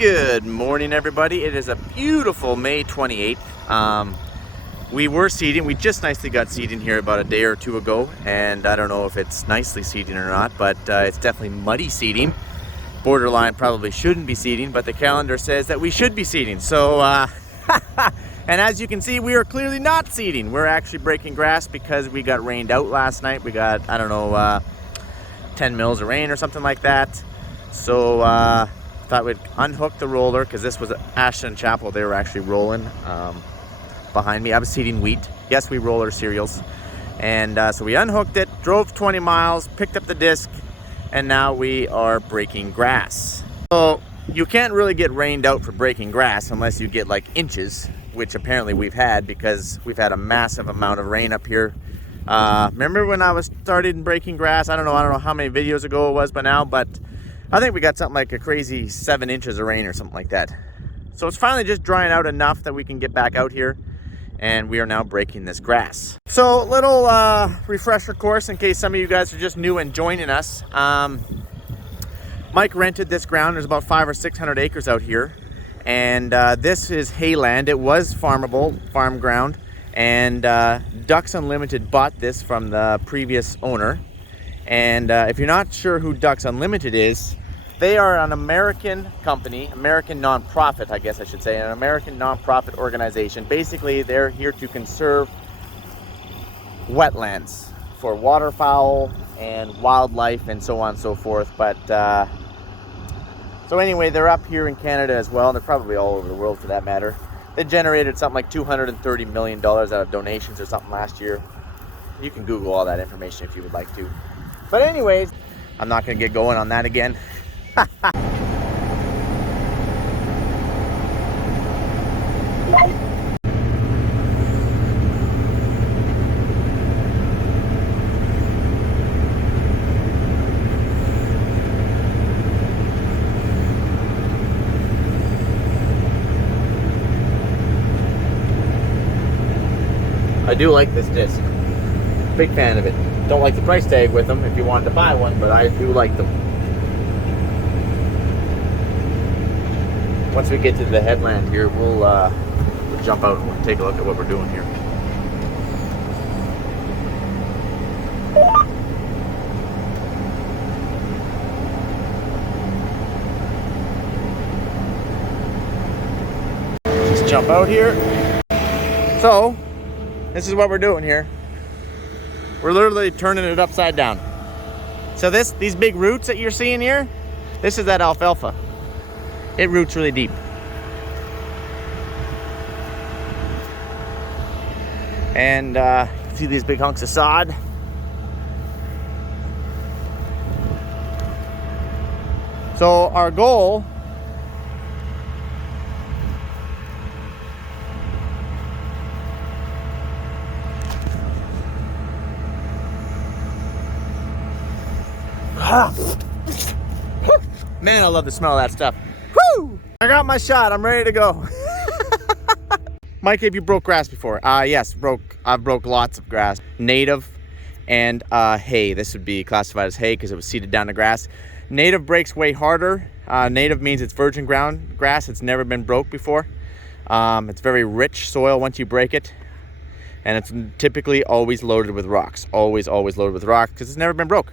Good morning, everybody. It is a beautiful May 28th. We were seeding. We just nicely got seeding here about a day or two ago, and I don't know if it's nicely seeding or not, but it's definitely muddy seeding. Borderline probably shouldn't be seeding, but the calendar says that we should be seeding. So, and as you can see, we are clearly not seeding. We're actually breaking grass because we got rained out last night. We got, I don't know, 10 mils of rain or something like that. So, thought we'd unhook the roller because this was Ashtyn Chapel. They were actually rolling behind me. I was seeding wheat. Yes, we roll our cereals. And so we unhooked it, drove 20 miles, picked up the disc, and now we are breaking grass. So you can't really get rained out for breaking grass unless you get like inches, which apparently we've had because we've had a massive amount of rain up here. Remember when I was started breaking grass? I don't know how many videos ago it was by now, but I think we got something like a crazy 7 inches of rain or something like that. So it's finally just drying out enough that we can get back out here, and we are now breaking this grass. So little refresher course in case some of you guys are just new and joining us. Mike rented this ground. There's about 500 or 600 acres out here, and this is hayland. It was farmable, farm ground, and Ducks Unlimited bought this from the previous owner. And if you're not sure who Ducks Unlimited is, they are an American company, American nonprofit, I guess I should say, an American nonprofit organization. Basically, they're here to conserve wetlands for waterfowl and wildlife and so on and so forth. But so anyway, they're up here in Canada as well. They're probably all over the world for that matter. They generated something like $230 million out of donations or something last year. You can Google all that information if you would like to. But anyways, I'm not going to get going on that again. I do like this disc. Big fan of it. Don't like the price tag with them if you wanted to buy one, but I do like them. Once we get to the headland here, we'll jump out and we'll take a look at what we're doing here. Just jump out here. So, this is what we're doing here. We're literally turning it upside down. So these big roots that you're seeing here, this is that alfalfa. It roots really deep. And see these big hunks of sod? So our goal man, I love the smell of that stuff. Woo! I got my shot. I'm ready to go. Mike, have you broke grass before? Yes, I've broke lots of grass. Native and hay. This would be classified as hay because it was seeded down to grass. Native breaks way harder. Native means it's virgin ground grass. It's never been broke before. It's very rich soil once you break it. And it's typically always loaded with rocks. Always loaded with rocks because it's never been broke.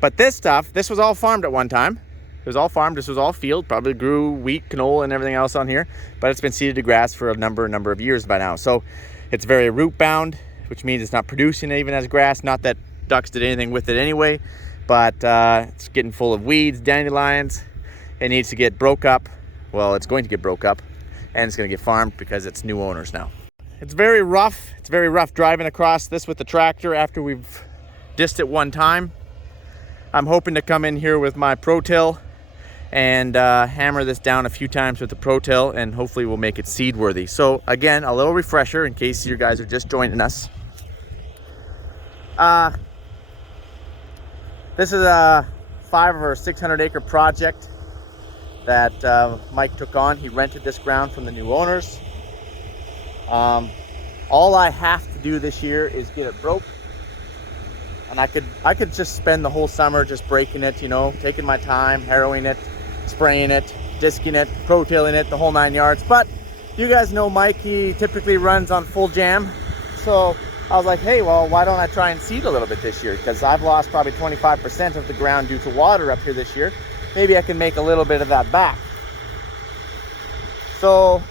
But this stuff, this was all farmed at one time. It was all farmed, this was all field, probably grew wheat, canola, and everything else on here. But it's been seeded to grass for a number of years by now. So it's very root bound, which means it's not producing even as grass. Not that ducks did anything with it anyway, but it's getting full of weeds, dandelions. It needs to get broke up. Well, it's going to get broke up, and it's going to get farmed because it's new owners now. It's very rough. It's very rough driving across this with the tractor after we've dissed it one time. I'm hoping to come in here with my Pro-Till and hammer this down a few times with the Pro-Till, and hopefully we'll make it seed worthy. So again, a little refresher in case you guys are just joining us. This is a 500 or 600 acre project that Mike took on. He rented this ground from the new owners. All I have to do this year is get it broke. And I could just spend the whole summer just breaking it, you know, taking my time, harrowing it, spraying it, disking it, pro-tailing it, the whole 9 yards. But you guys know Mike, he typically runs on full jam. So I was like, hey, well, why don't I try and seed a little bit this year? Because I've lost probably 25% of the ground due to water up here this year. Maybe I can make a little bit of that back. So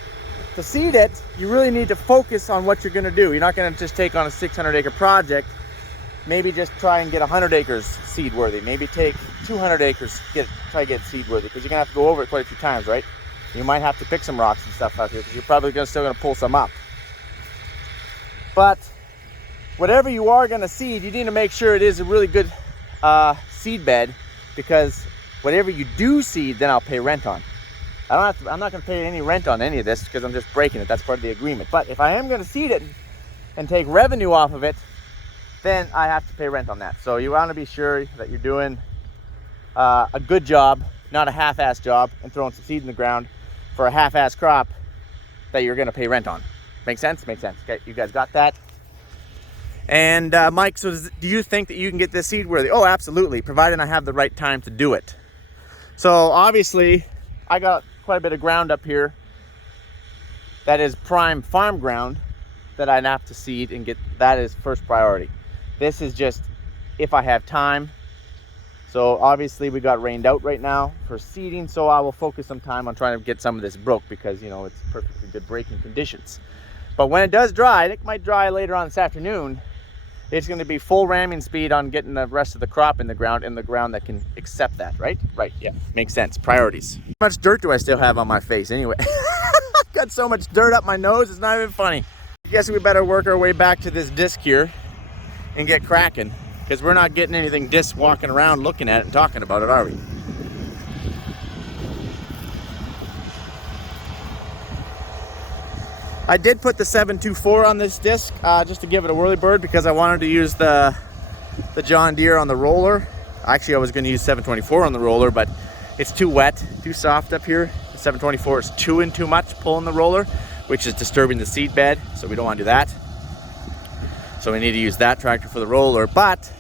to seed it, you really need to focus on what you're going to do. You're not going to just take on a 600-acre project. Maybe just try and get 100 acres seed worthy. Maybe take 200 acres, try to get seed worthy, because you're going to have to go over it quite a few times, right? You might have to pick some rocks and stuff out here, because you're probably still going to pull some up. But whatever you are going to seed, you need to make sure it is a really good seed bed, because whatever you do seed, then I'll pay rent on. I'm not going to pay any rent on any of this because I'm just breaking it. That's part of the agreement. But if I am going to seed it and take revenue off of it, then I have to pay rent on that. So you want to be sure that you're doing a good job, not a half-ass job, and throwing some seed in the ground for a half-ass crop that you're going to pay rent on. Make sense? Makes sense. Okay, you guys got that? And Mike, so do you think that you can get this seed worthy? Oh, absolutely, provided I have the right time to do it. So obviously, I got quite a bit of ground up here that is prime farm ground that I'd have to seed and get. That is first priority. This is just if I have time. So obviously we got rained out right now for seeding, so I will focus some time on trying to get some of this broke, because you know it's perfectly good breaking conditions. But when it does dry, and it might dry later on this afternoon, it's going to be full ramming speed on getting the rest of the crop in the ground that can accept that, right? Right, yeah, makes sense. Priorities. How much dirt do I still have on my face anyway? I've got so much dirt up my nose, it's not even funny. I guess we better work our way back to this disc here and get cracking, because we're not getting anything disc walking around looking at it and talking about it, are we? I did put the 724 on this disc just to give it a whirly bird, because I wanted to use the John Deere on the roller. Actually, I was going to use 724 on the roller, but it's too wet, too soft up here. The 724 is chewing too much, pulling the roller, which is disturbing the seed bed, so we don't want to do that. So we need to use that tractor for the roller. But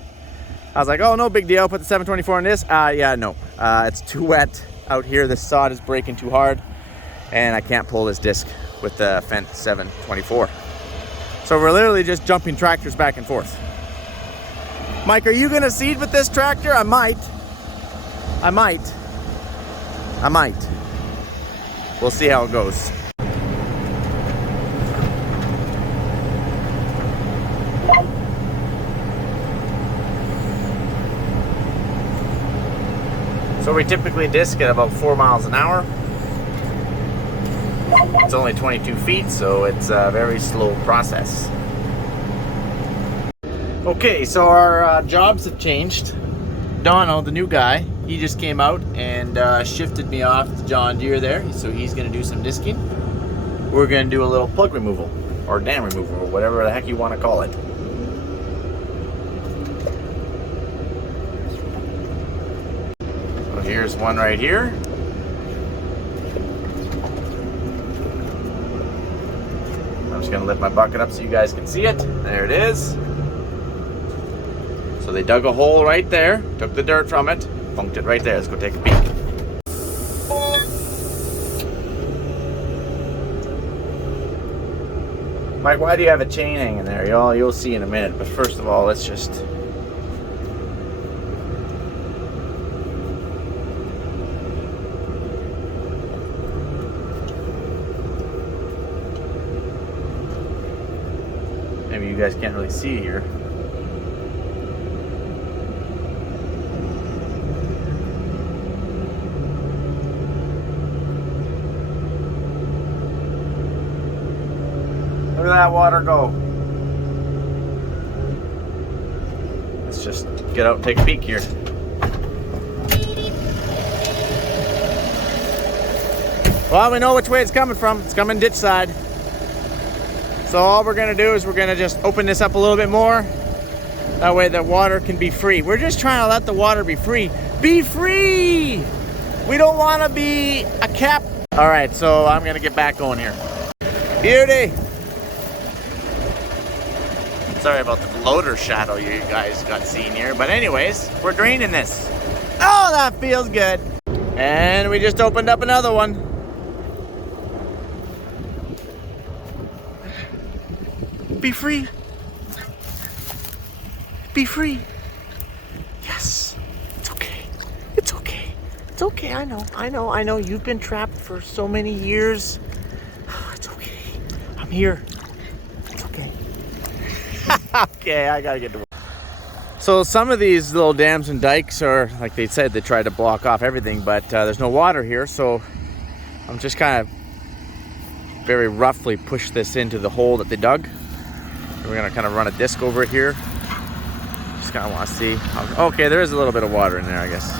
I was like, oh, no big deal, put the 724 on this. Yeah, no, it's too wet out here. The sod is breaking too hard, and I can't pull this disc with the Fendt 724. So we're literally just jumping tractors back and forth. Mike, are you gonna seed with this tractor? I might. We'll see how it goes. So we typically disc at about 4 miles an hour. It's only 22 feet, so it's a very slow process. Okay, so our jobs have changed. Dono, the new guy, he just came out and shifted me off the John Deere there, so he's going to do some disking. We're going to do a little plug removal, or dam removal, or whatever the heck you want to call it. So here's one right here. I'm just gonna lift my bucket up so you guys can see it. There it is. So they dug a hole right there, took the dirt from it, bunked it right there. Let's go take a peek. Mike, why do you have a chain hanging there? You'll see in a minute, but first of all, let's just... Maybe you guys can't really see here. Look at that water go. Let's just get out and take a peek here. Well, we know which way it's coming from. It's coming ditch side. So all we're gonna do is we're gonna just open this up a little bit more. That way the water can be free. We're just trying to let the water be free. Be free! We don't wanna be a cap. All right, so I'm gonna get back going here. Beauty! Sorry about the loader shadow you guys got seen here, but anyways, we're draining this. Oh, that feels good. And we just opened up another one. Be free. Be free. Yes. It's okay. It's okay. It's okay. I know. You've been trapped for so many years. It's okay. I'm here. It's okay. Okay, I gotta get to work. So some of these little dams and dikes are, like they said, they try to block off everything, but there's no water here, so I'm just kind of very roughly push this into the hole that they dug. We're gonna kind of run a disc over it here. Just kind of want to see. Okay, there is a little bit of water in there, I guess.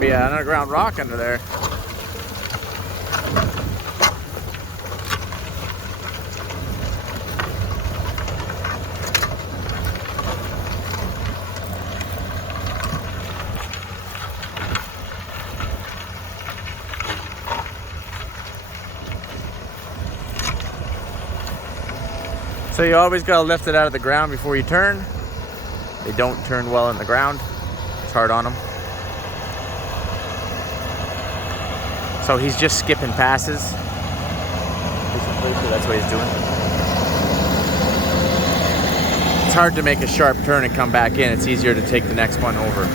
Be an underground rock under there. So you always gotta lift it out of the ground before you turn. They don't turn well in the ground. It's hard on them. So he's just skipping passes. That's what he's doing. It's hard to make a sharp turn and come back in. It's easier to take the next one over.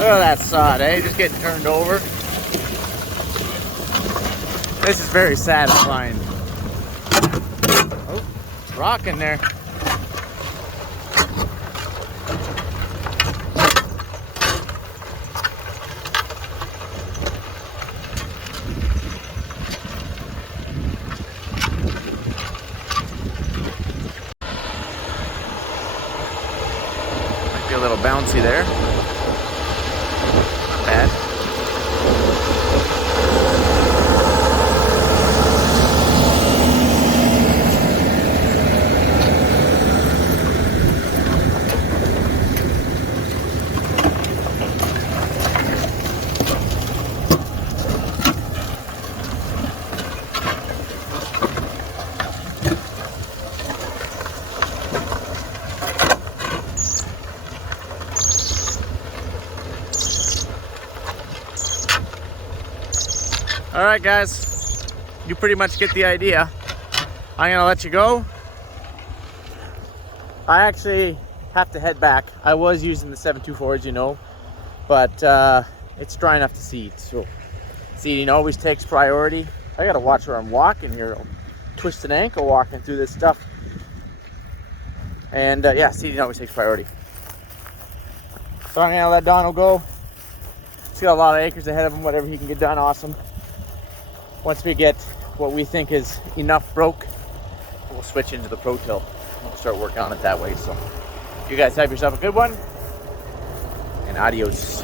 Look at that sod, eh? Just getting turned over. This is very satisfying. Oh, it's rocking there. Might be a little bouncy there. Bad. All right, guys, you pretty much get the idea. I'm gonna let you go. I actually have to head back. I was using the 724, as you know, but it's dry enough to seed. So seeding always takes priority. I gotta watch where I'm walking here. I'll twist an ankle walking through this stuff. And yeah, seeding always takes priority. So I'm gonna let Donald go. He's got a lot of acres ahead of him. Whatever he can get done, awesome. Once we get what we think is enough broke, we'll switch into the Pro-Till. We'll start working on it that way. So you guys have yourself a good one, and adios.